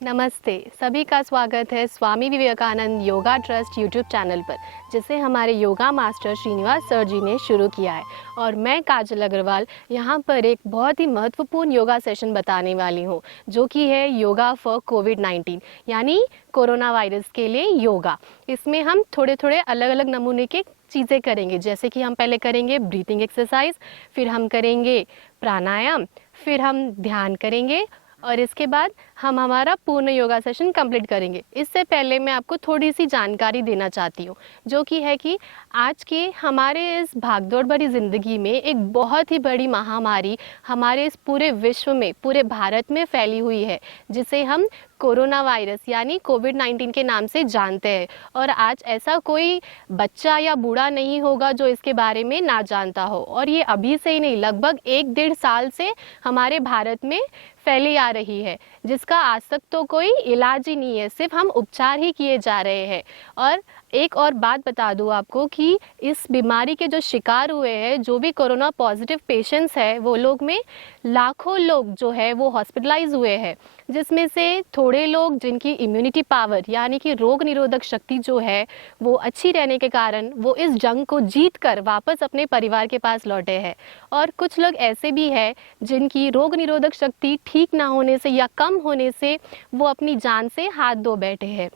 नमस्ते, सभी का स्वागत है Swami Vivekananda yoga trust YouTube channel पर, जिसे हमारे yoga master Srinivas sir ji ने शुरू किया है। और मैं काजल अग्रवाल यहाँ पर एक बहुत ही महत्वपूर्ण योगा सेशन बताने वाली हूँ, जो कि है योगा फॉर कोविड-19 यानी कोरोना वायरस के लिए योगा। इसमें हम थोड़े थोड़े अलग अलग नमूने के चीज़ें करेंगे, जैसे कि हम पहले करेंगे ब्रीथिंग एक्सरसाइज, फिर हम करेंगे प्राणायाम, फिर हम ध्यान करेंगे और इसके बाद हम हमारा पूर्ण योगा सेशन कंप्लीट करेंगे। इससे पहले मैं आपको थोड़ी सी जानकारी देना चाहती हूँ, जो कि है कि आज के हमारे इस भागदौड़ भरी ज़िंदगी में एक बहुत ही बड़ी महामारी हमारे इस पूरे विश्व में, पूरे भारत में फैली हुई है, जिसे हम कोरोना वायरस यानी कोविड-19 के नाम से जानते हैं। और आज ऐसा कोई बच्चा या बूढ़ा नहीं होगा जो इसके बारे में ना जानता हो। और ये अभी से ही नहीं, लगभग 1-1.5 साल से हमारे भारत में फैली आ रही है, जिसका आज तक तो कोई इलाज ही नहीं है, सिर्फ हम उपचार ही किए जा रहे हैं। और एक और बात बता दूं आपको कि इस बीमारी के जो शिकार हुए हैं, जो भी कोरोना पॉजिटिव पेशेंट्स हैं, वो लोग में लाखों लोग जो है वो हॉस्पिटलाइज हुए हैं, जिसमें से थोड़े लोग जिनकी इम्यूनिटी पावर यानी कि रोग निरोधक शक्ति जो है वो अच्छी रहने के कारण वो इस जंग को जीत कर वापस अपने परिवार के पास लौटे हैं। और कुछ लोग ऐसे भी हैं जिनकी रोग निरोधक शक्ति ठीक ना होने से या कम होने से वो अपनी जान से हाथ धो बैठे हैं।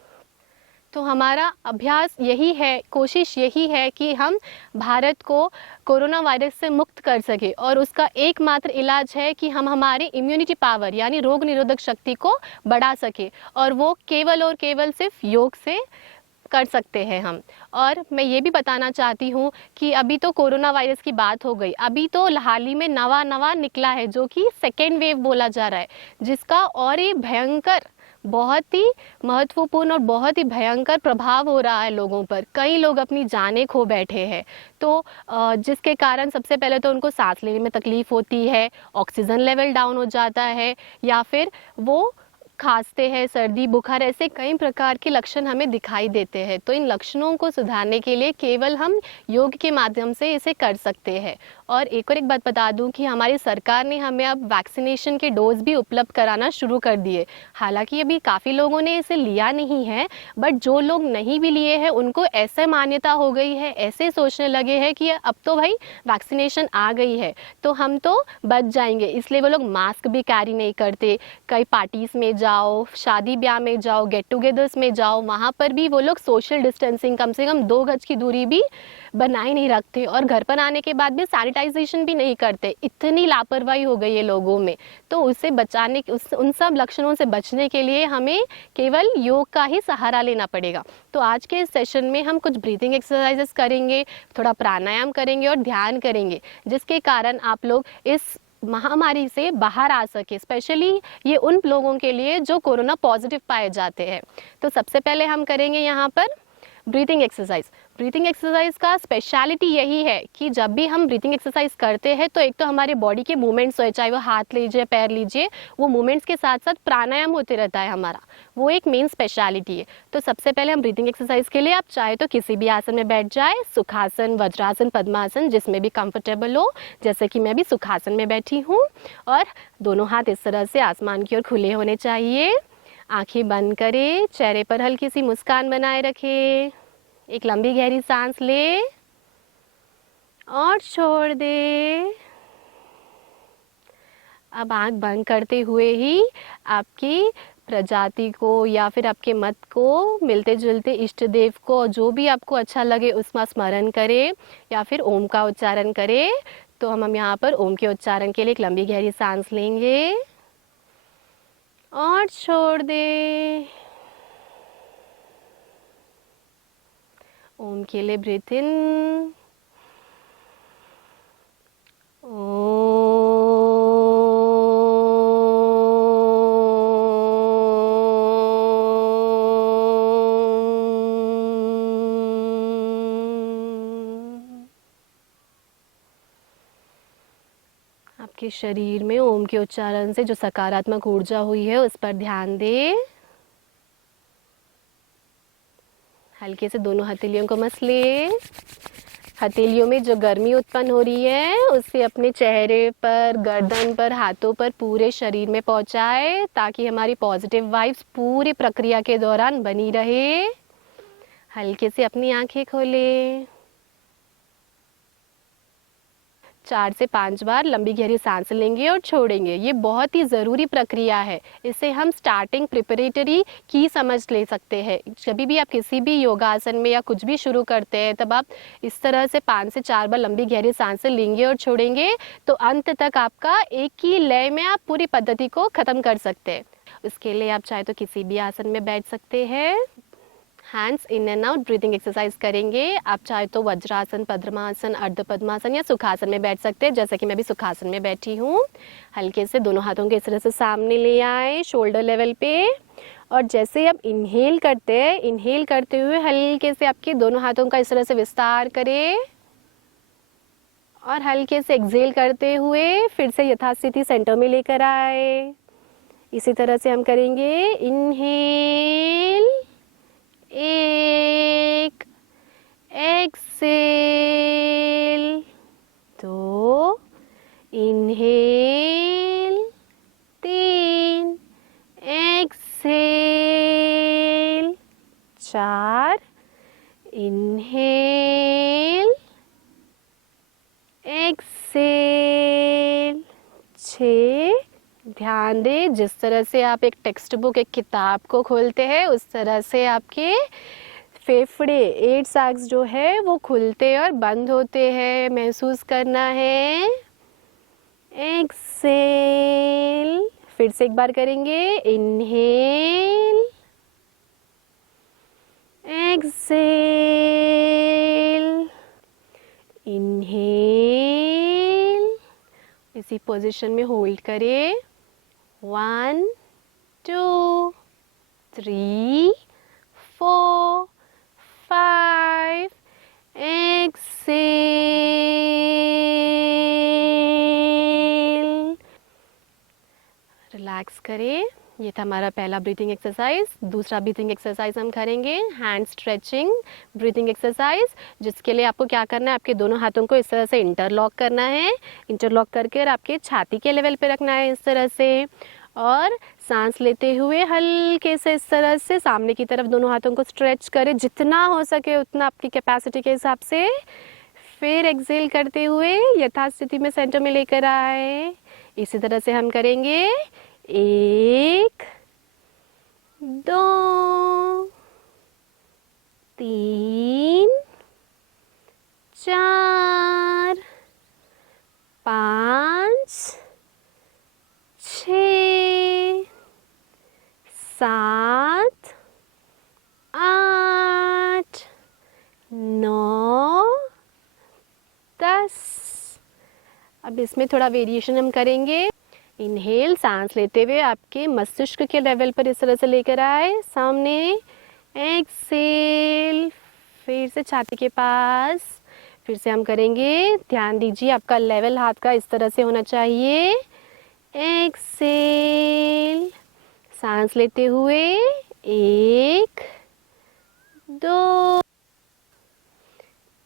तो हमारा अभ्यास यही है, कोशिश यही है कि हम भारत को कोरोना वायरस से मुक्त कर सके। और उसका एकमात्र इलाज है कि हम हमारी इम्यूनिटी पावर यानी रोग निरोधक शक्ति को बढ़ा सके, और वो केवल और केवल सिर्फ योग से कर सकते हैं हम। और मैं ये भी बताना चाहती हूँ कि अभी तो कोरोना वायरस की बात हो गई, अभी तो हाल ही में नवा निकला है जो कि सेकेंड वेव बोला जा रहा है, जिसका और ही भयंकर, बहुत ही महत्वपूर्ण और बहुत ही भयंकर प्रभाव हो रहा है लोगों पर। कई लोग अपनी जानें खो बैठे हैं। तो जिसके कारण सबसे पहले तो उनको सांस लेने में तकलीफ होती है, ऑक्सीजन लेवल डाउन हो जाता है, या फिर वो खांसते हैं, सर्दी बुखार, ऐसे कई प्रकार के लक्षण हमें दिखाई देते हैं। तो इन लक्षणों को सुधारने के लिए केवल हम योग के माध्यम से इसे कर सकते हैं। और एक बात बता दूं कि हमारी सरकार ने हमें अब वैक्सीनेशन के डोज भी उपलब्ध कराना शुरू कर दिए। हालांकि अभी काफ़ी लोगों ने इसे लिया नहीं है, बट जो लोग नहीं भी लिए हैं उनको ऐसे मान्यता हो गई है, ऐसे सोचने लगे हैं कि अब तो भाई वैक्सीनेशन आ गई है तो हम तो बच जाएंगे, इसलिए वो लोग मास्क भी कैरी नहीं करते। कई पार्टीज़ में जाओ, शादी ब्याह में जाओ, गेट टुगेदर्स में जाओ, वहाँ पर भी वो लोग सोशल डिस्टेंसिंग कम से कम 2 गज की दूरी भी बनाए नहीं रखते, और घर पर आने के बाद भी सैनिटाइजेशन भी नहीं करते। इतनी लापरवाही हो गई है लोगों में। तो उससे बचाने, उन सब लक्षणों से बचने के लिए हमें केवल योग का ही सहारा लेना पड़ेगा। तो आज के इस सेशन में हम कुछ ब्रीथिंग एक्सरसाइजेस करेंगे, थोड़ा प्राणायाम करेंगे और ध्यान करेंगे, जिसके कारण आप लोग इस महामारी से बाहर आ सके। स्पेशली ये उन लोगों के लिए जो कोरोना पॉजिटिव पाए जाते हैं। तो सबसे पहले हम करेंगे यहाँ पर ब्रीथिंग एक्सरसाइज। ब्रीथिंग एक्सरसाइज का स्पेशलिटी यही है कि जब भी हम ब्रीथिंग एक्सरसाइज करते हैं तो एक तो हमारे बॉडी के मूवमेंट्स हो, चाहे वो हाथ लीजिए पैर लीजिए, वो मूवमेंट्स के साथ साथ प्राणायाम होते रहता है हमारा, वो एक मेन स्पेशलिटी है। तो सबसे पहले हम ब्रीथिंग एक्सरसाइज के लिए आप चाहे तो किसी भी आसन में बैठ जाए, सुखासन, वज्रासन, पद्मासन, जिसमें भी कंफर्टेबल हो। जैसे कि मैं भी सुखासन में बैठी हूँ, और दोनों हाथ इस तरह से आसमान की ओर खुले होने चाहिए। आंखें बंद करें, चेहरे पर हल्की सी मुस्कान बनाए रखें। एक लंबी गहरी सांस ले और छोड़ दे। अब आंख बंद करते हुए ही आपकी प्रजाति को या फिर आपके मत को, मिलते जुलते इष्ट देव को, जो भी आपको अच्छा लगे उसका स्मरण करें या फिर ओम का उच्चारण करें। तो हम यहाँ पर ओम के उच्चारण के लिए एक लंबी गहरी सांस लेंगे और छोड़ दे। ओम के लिए ब्रीथ इन, आपके शरीर में ओम के उच्चारण से जो सकारात्मक ऊर्जा हुई है उस पर ध्यान दे। हल्के से दोनों हथेलियों को मस ले, हथेलियों में जो गर्मी उत्पन्न हो रही है उसे अपने चेहरे पर, गर्दन पर, हाथों पर, पूरे शरीर में पहुंचाए ताकि हमारी पॉजिटिव वाइब्स पूरी प्रक्रिया के दौरान बनी रहे। हल्के से अपनी आंखें खोलें। 4 से 5 बार लंबी गहरी सांस लेंगे और छोड़ेंगे। ये बहुत ही ज़रूरी प्रक्रिया है। इसे हम स्टार्टिंग प्रिपरेटरी की समझ ले सकते हैं। कभी भी आप किसी भी योगासन में या कुछ भी शुरू करते हैं तब आप इस तरह से 5 से 4 बार लंबी गहरी सांसें लेंगे और छोड़ेंगे तो अंत तक आपका एक ही लय में आप पूरी पद्धति को ख़त्म कर सकते हैं। उसके लिए आप चाहे तो किसी भी आसन में बैठ सकते हैं। Hands in and out breathing exercise करेंगे। आप चाहे तो वज्रासन, पद्मासन, अर्ध पद्मासन या सुखासन में बैठ सकते हैं, जैसे कि मैं भी सुखासन में बैठी हूँ। हल्के से दोनों हाथों के इस तरह से सामने ले आए शोल्डर लेवल पे, और जैसे आप इनहेल करते हैं, इनहेल करते हुए हल्के से आपके दोनों हाथों का इस तरह से विस्तार करें और हल्के से एक्सहेल करते हुए फिर से यथास्थिति सेंटर में लेकर आए। इसी तरह से हम करेंगे। Inhale, 1, exhale, 2, inhale, 3, exhale, 4, inhale, exhale, 6। ध्यान दें, जिस तरह से आप एक टेक्स्ट बुक, एक किताब को खोलते हैं उस तरह से आपके फेफड़े, 8 सैक्स जो है वो खुलते और बंद होते हैं, महसूस करना है। एक्सहेल, फिर से एक बार करेंगे। इनहेल, एक्सहेल, इनहेल, इसी पोजीशन में होल्ड करें। 1, 2, 3, 4, 5, एक्सहेल। रिलैक्स करें। ये था हमारा पहला ब्रीथिंग एक्सरसाइज। दूसरा ब्रीथिंग एक्सरसाइज हम करेंगे हैंड स्ट्रेचिंग ब्रीथिंग एक्सरसाइज, जिसके लिए आपको क्या करना है, आपके दोनों हाथों को इस तरह से इंटरलॉक करना है। इंटरलॉक करके और आपके छाती के लेवल पे रखना है इस तरह से, और सांस लेते हुए हल्के से इस तरह से सामने की तरफ दोनों हाथों को स्ट्रेच करें, जितना हो सके उतना आपकी कैपेसिटी के हिसाब से। फिर एक्सहेल करते हुए यथास्थिति में सेंटर में लेकर आए। इसी तरह से हम करेंगे। 1, 2, 3, 4, 5, 6, 7, 8, 9, 10। अब इसमें थोड़ा वेरिएशन हम करेंगे। इनहेल, सांस लेते हुए आपके मस्तिष्क के लेवल पर इस तरह से लेकर आए सामने। एक्सहेल, फिर से छाती के पास। फिर से हम करेंगे। ध्यान दीजिए, आपका लेवल हाथ का इस तरह से होना चाहिए। एक्सहेल, सांस लेते हुए 1, 2,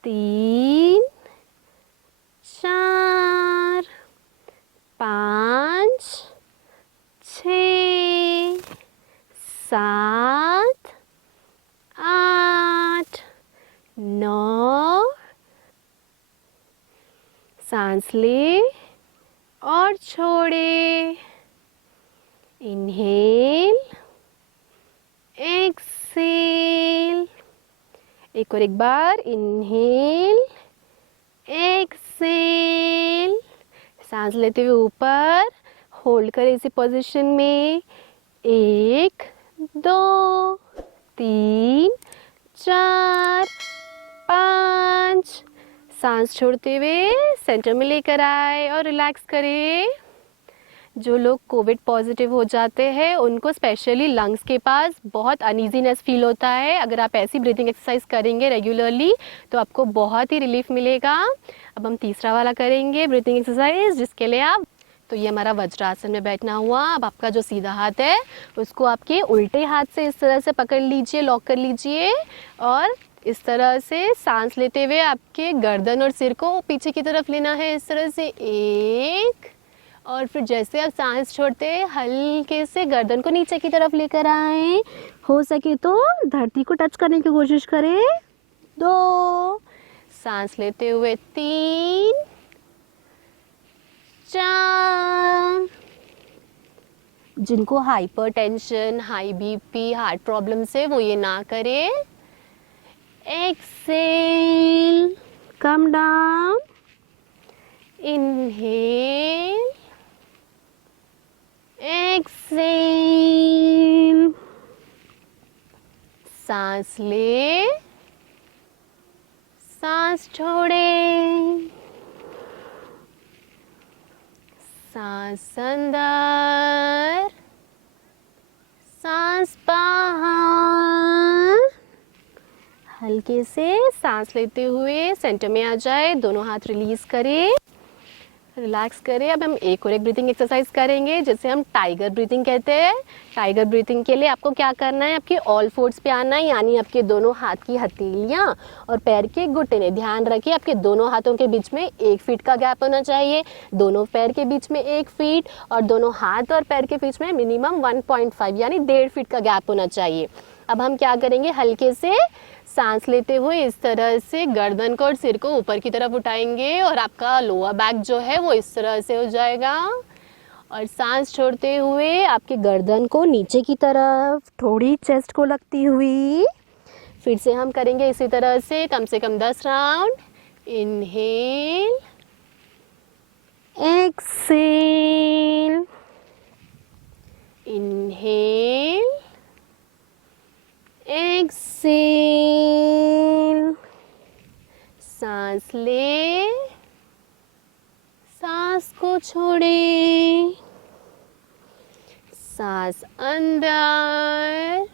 3, 4, 5, 6, 7, 8, 9। सांस ले और छोड़े। इनहेल, एक्सहेल, एक और एक बार। इनहेल, एक्सहेल, सांस लेते हुए ऊपर होल्ड करें इसी पोजीशन में। 1, 2, 3, 4, 5। सांस छोड़ते हुए सेंटर में लेकर आए और रिलैक्स करें। जो लोग कोविड पॉजिटिव हो जाते हैं उनको स्पेशली लंग्स के पास बहुत अनईजीनेस फील होता है। अगर आप ऐसी ब्रीथिंग एक्सरसाइज करेंगे रेगुलरली तो आपको बहुत ही रिलीफ मिलेगा। अब हम तीसरा वाला करेंगे ब्रीथिंग एक्सरसाइज, जिसके लिए आप, तो ये हमारा वज्रासन में बैठना हुआ। अब आपका जो सीधा हाथ है उसको आपके उल्टे हाथ से इस तरह से पकड़ लीजिए, लॉक कर लीजिए और इस तरह से सांस लेते हुए आपके गर्दन और सिर को पीछे की तरफ लेना है, इस तरह से एक। और फिर जैसे आप सांस छोड़ते हैं हल्के से गर्दन को नीचे की तरफ लेकर आए, हो सके तो धरती को टच करने की कोशिश करें। 2, सांस लेते हुए 3, 4। जिनको hypertension, high BP, heart problems है वो ये ना करें। Exhale, come down, inhale, exhale, सांस ले, सांस छोड़े, सांस अंदर, सांस बाहर। हल्के से सांस लेते हुए सेंटर में आ जाए, दोनों हाथ रिलीज करें, रिलैक्स करें। अब हम एक और एक ब्रीथिंग एक्सरसाइज करेंगे जिसे हम टाइगर ब्रीथिंग कहते हैं। टाइगर ब्रीथिंग के लिए आपको क्या करना है, आपके ऑल फोर्स पे आना है, यानी आपके दोनों हाथ की हथेलियां और पैर के घुटने। ध्यान रखिए आपके दोनों हाथों के बीच में 1 फीट का गैप होना चाहिए, दोनों पैर के बीच में 1 फीट और दोनों हाथ और पैर के बीच में मिनिमम 1.5 यानी 1.5 फीट का गैप होना चाहिए। अब हम क्या करेंगे, हल्के से सांस लेते हुए इस तरह से गर्दन को और सिर को ऊपर की तरफ उठाएंगे और आपका लोअर बैक जो है वो इस तरह से हो जाएगा। और सांस छोड़ते हुए आपके गर्दन को नीचे की तरफ, थोड़ी चेस्ट को लगती हुई। फिर से हम करेंगे इसी तरह से कम 10 round. Inhale, exhale, inhale, exhale, सांस ले, सांस को छोड़े, सांस अंदर,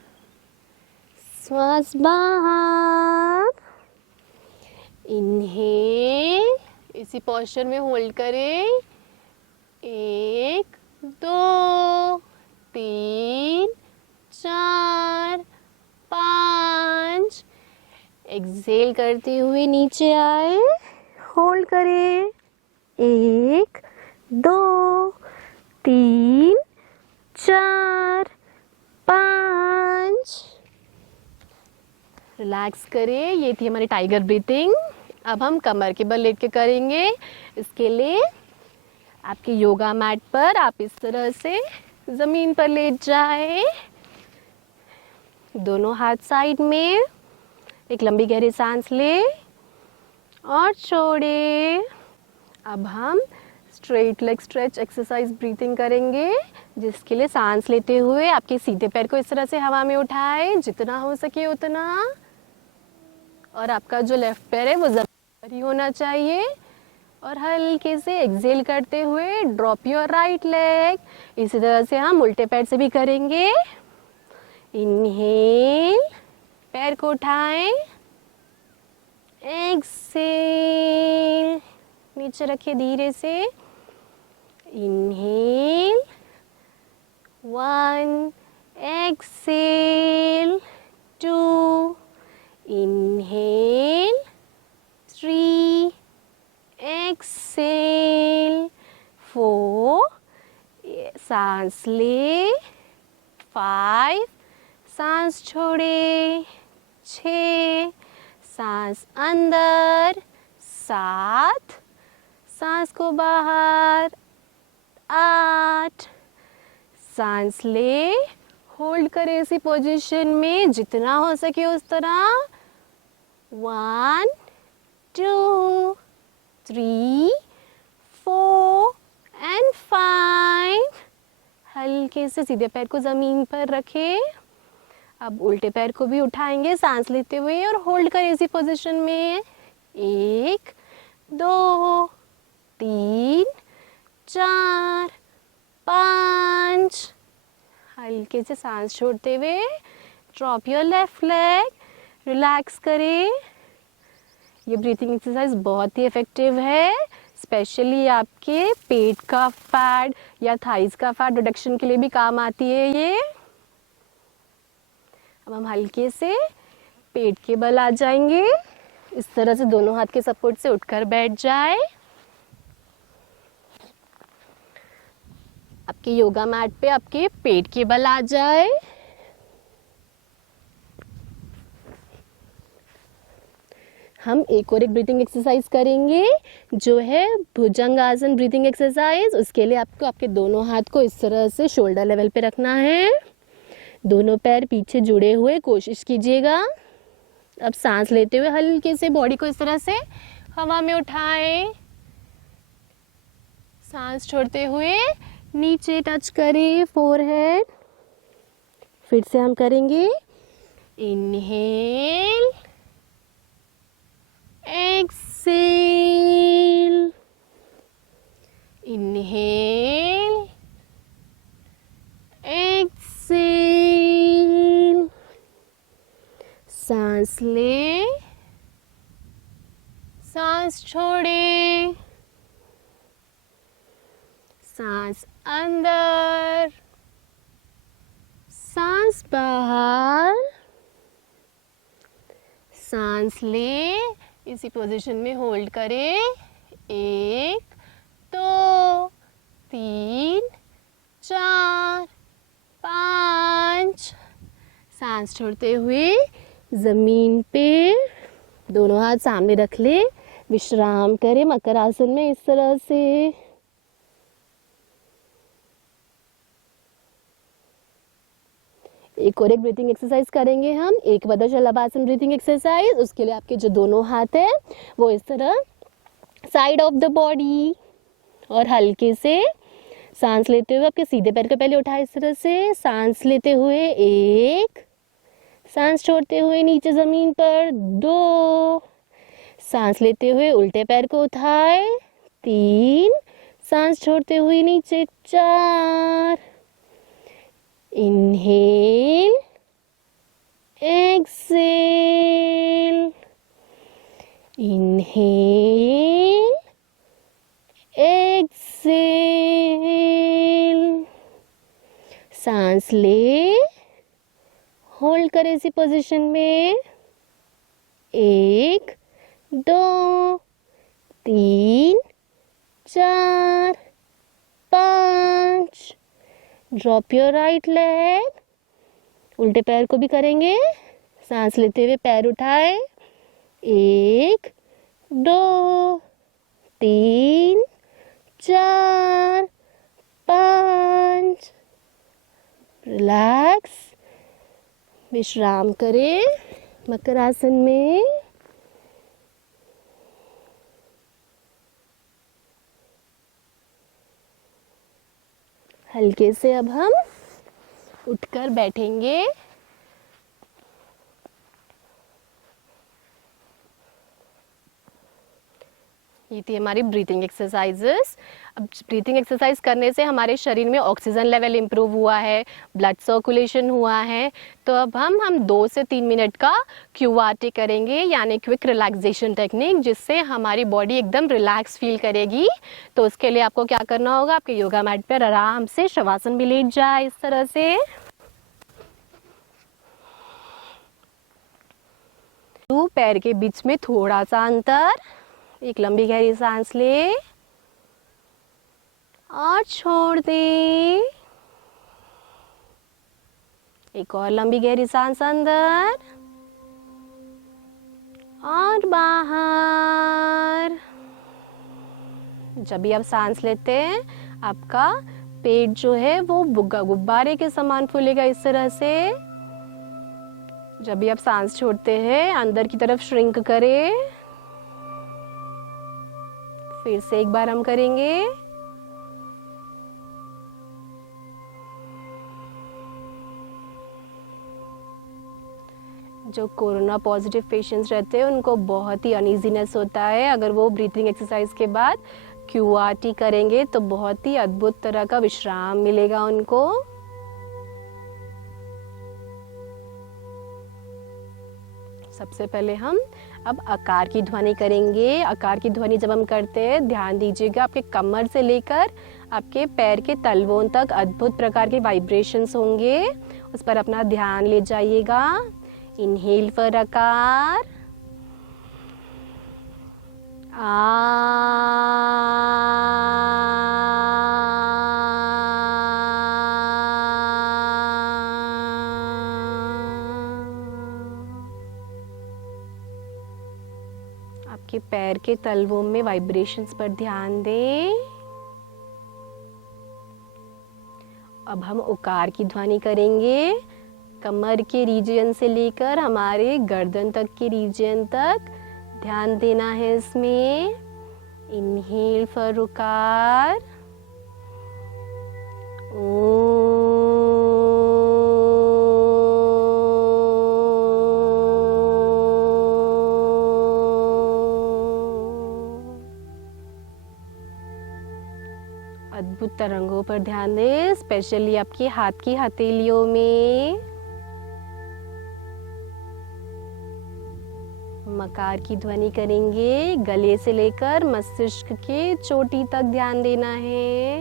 श्वास बाहर। इनहेल, इसी पोस्चर में होल्ड करें, 1, 2, 3, 4, 5। एक्सेल करते हुए नीचे आए, होल्ड करें, 1, 2, 3, 4, 5। रिलैक्स करें। ये थी हमारी टाइगर ब्रीथिंग। अब हम कमर के बल लेट के करेंगे। इसके लिए आपके योगा मैट पर आप इस तरह से ज़मीन पर लेट जाए, दोनों हाथ साइड में, एक लंबी गहरी सांस ले और छोड़े। अब हम straight leg stretch exercise breathing करेंगे, जिसके लिए सांस लेते हुए आपके सीधे पैर को इस तरह से हवा में उठाए, जितना हो सके उतना, और आपका जो लेफ्ट पैर है वो जमीन पर ही होना चाहिए। और हल्के से एक्सेल करते हुए ड्रॉप योर राइट लेग। इसी तरह से हम उल्टे पैर से भी करेंगे। इनहेल, पैर को उठाएं, एक्सेल, नीचे रखिए धीरे से। इनहेल, 1, एक्सेल, 2, इनहेल, 3, एक्सेल, 4, सांस ले, 5, सांस छोड़े, 6, सांस अंदर, 7, सांस को बाहर, 8, सांस ले, होल्ड करें इसी पोजीशन में जितना हो सके उस तरह। 1, 2, 3, 4 एंड 5। हल्के से सीधे पैर को जमीन पर रखें। अब उल्टे पैर को भी उठाएंगे सांस लेते हुए और होल्ड करें इसी पोजीशन में। 1, 2, 3, 4, 5। हल्के से सांस छोड़ते हुए drop your left leg, relax करें। ये ब्रीथिंग एक्सरसाइज बहुत ही इफेक्टिव है, स्पेशली आपके पेट का फैट या थाइज का फैट रिडक्शन के लिए भी काम आती है ये। अब हम हल्के से पेट के बल आ जाएंगे। इस तरह से दोनों हाथ के सपोर्ट से उठकर बैठ जाए। आपके योगा मैट पे आपके पेट के बल आ जाए। हम एक और एक ब्रीथिंग एक्सरसाइज करेंगे जो है भुजंगासन ब्रीथिंग एक्सरसाइज। उसके लिए आपको आपके दोनों हाथ को इस तरह से शोल्डर लेवल पे रखना है। दोनों पैर पीछे जुड़े हुए कोशिश कीजिएगा। अब सांस लेते हुए हल्के से बॉडी को इस तरह से हवा में उठाएं। सांस छोड़ते हुए नीचे टच करें फोरहेड। फिर से हम करेंगे इनहेल, एक्सेल, इनहेल, एक्सेल। सांस ले, सांस छोड़े, सांस अंदर, सांस बाहर, सांस ले, इसी पोजीशन में होल्ड करें। 1 2 3 4 5। सांस छोड़ते हुए जमीन पे दोनों हाथ सामने रख ले, विश्राम करें मकर आसन में इस तरह से। एक और एक ब्रीथिंग एक्सरसाइज करेंगे हम, एक वज्रशलभासन ब्रीथिंग एक्सरसाइज। उसके लिए आपके जो दोनों हाथ है वो इस तरह साइड ऑफ द बॉडी, और हल्के से सांस लेते हुए आपके सीधे पैर को पहले उठाए इस तरह से। सांस लेते हुए 1, सांस छोड़ते हुए नीचे जमीन पर 2, सांस लेते हुए उल्टे पैर को उठाए 3, सांस छोड़ते हुए नीचे 4। Inhale, exhale, inhale, exhale. सांस ले, होल्ड करें इसी पोजीशन में। 1 2 3 4 5। Drop your right leg. उल्टे पैर को भी करेंगे। सांस लेते हुए पैर उठाए। 1 2 3 4 5। रिलैक्स, विश्राम करें मकर आसन में। हल्के से अब हम उठकर बैठेंगे। ये थी हमारी ब्रीथिंग एक्सरसाइजेस। अब ब्रीथिंग एक्सरसाइज करने से हमारे शरीर में ऑक्सीजन लेवल इम्प्रूव हुआ है, ब्लड सर्कुलेशन हुआ है। तो अब हम 2 से 3 मिनट का QRT करेंगे, यानी क्विक रिलैक्सेशन टेक्निक, जिससे हमारी बॉडी एकदम रिलैक्स फील करेगी। तो उसके लिए आपको क्या करना होगा, आपके योगा मैट पर आराम से शवासन में लेट जाए इस तरह से। पैर के बीच में थोड़ा सा अंतर। एक लंबी गहरी सांस ले और छोड़ दे। एक और लंबी गहरी सांस अंदर और बाहर। जब भी आप सांस लेते हैं आपका पेट जो है वो गुब्बारे के समान फूलेगा इस तरह से। जब भी आप सांस छोड़ते हैं अंदर की तरफ श्रिंक करें। फिर से एक बार हम करेंगे। जो कोरोना पॉजिटिव पेशेंट्स रहते हैं उनको बहुत ही अनईजीनेस होता है। अगर वो ब्रीथिंग एक्सरसाइज के बाद QRT करेंगे तो बहुत ही अद्भुत तरह का विश्राम मिलेगा उनको। सबसे पहले हम अब आकार की ध्वनि करेंगे। आकार की ध्वनि जब हम करते हैं ध्यान दीजिएगा आपके कमर से लेकर आपके पैर के तलवों तक अद्भुत प्रकार के वाइब्रेशंस होंगे, उस पर अपना ध्यान ले जाइएगा। इनहेल फॉर आकार, आपके पैर के तलवों में वाइब्रेशंस पर ध्यान दें। अब हम उकार की ध्वनि करेंगे। कमर के रीजन से लेकर हमारे गर्दन तक के रीजन तक ध्यान देना है इसमें। इनहेल फॉर उकार, अद्भुत तरंगों पर ध्यान दें, स्पेशली आपके हाथ की हथेलियों में। मकार की ध्वनि करेंगे। गले से लेकर मस्तिष्क के चोटी तक ध्यान देना है।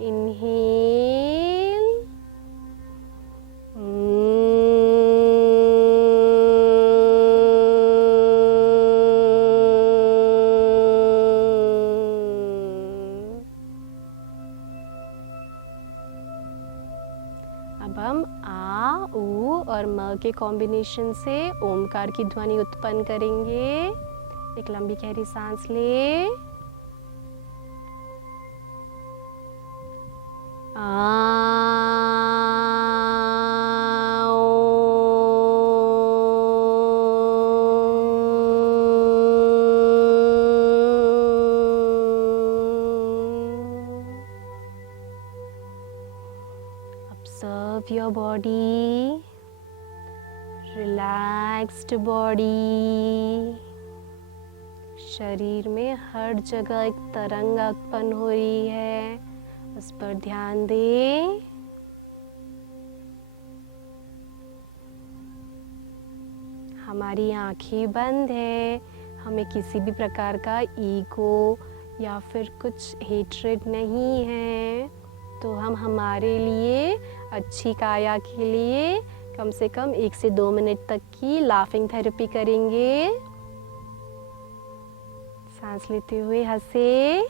इनहेल, अब हम आ, ऊ और म के कॉम्बिनेशन से ओमकार की ध्वनि उत्पन्न करेंगे। एक लंबी गहरी सांस ले। Observe your body, relaxed body। शरीर में हर जगह एक तरंग उत्पन्न हो रही है, उस पर ध्यान दें। हमारी आंखें बंद है, हमें किसी भी प्रकार का ईगो या फिर कुछ हेट्रेड नहीं है, तो हम हमारे लिए अच्छी काया के लिए कम से कम 1 से 2 मिनट तक की लाफिंग थेरेपी करेंगे। सांस लेते हुए हंसे।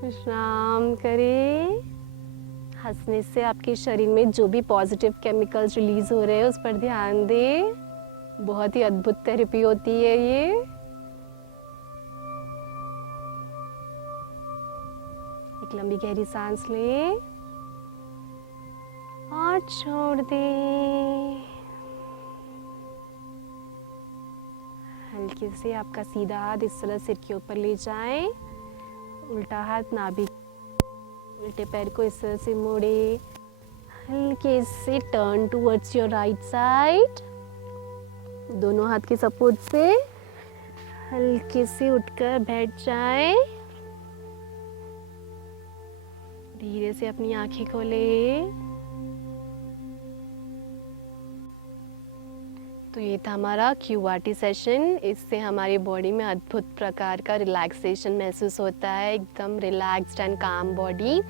विश्राम करें। हंसने से आपके शरीर में जो भी पॉजिटिव केमिकल्स रिलीज हो रहे हैं उस पर ध्यान दें। बहुत ही अद्भुत थेरेपी होती है ये। एक लंबी गहरी सांस लें और छोड़ दें। हल्के से आपका सीधा हाथ इस तरह सिर के ऊपर ले जाएं। उल्टा हाथ नाभि, उल्टे पैर को इस तरह से मोड़े। हल्के से turn towards your right side. दोनों हाथ के सपोर्ट से हल्के से उठकर बैठ जाएं। धीरे से अपनी आंखें खोलें। तो ये था हमारा QRT सेशन। इससे हमारी बॉडी में अद्भुत प्रकार का रिलैक्सेशन महसूस होता है, एकदम रिलैक्स्ड एंड काम बॉडी।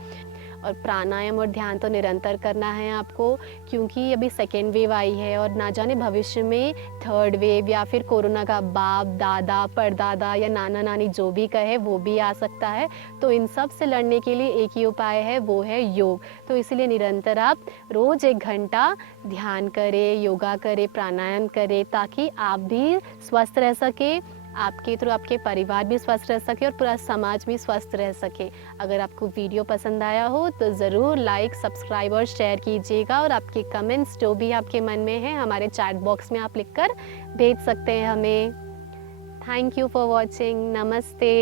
और प्राणायाम और ध्यान तो निरंतर करना है आपको, क्योंकि अभी सेकेंड वेव आई है और ना जाने भविष्य में थर्ड वेव या फिर कोरोना का बाप दादा परदादा या नाना नानी जो भी कहे वो भी आ सकता है। तो इन सब से लड़ने के लिए एक ही उपाय है, वो है योग। तो इसलिए निरंतर आप रोज़ 1 घंटा ध्यान करें, योगा करें, प्राणायाम करें, ताकि आप भी स्वस्थ रह सके, आपके थ्रू आपके परिवार भी स्वस्थ रह सके और पूरा समाज भी स्वस्थ रह सके। अगर आपको वीडियो पसंद आया हो तो ज़रूर लाइक, सब्सक्राइब और शेयर कीजिएगा। और आपके कमेंट्स जो भी आपके मन में है हमारे चैट बॉक्स में आप लिखकर भेज सकते हैं हमें। Thank you for watching. नमस्ते।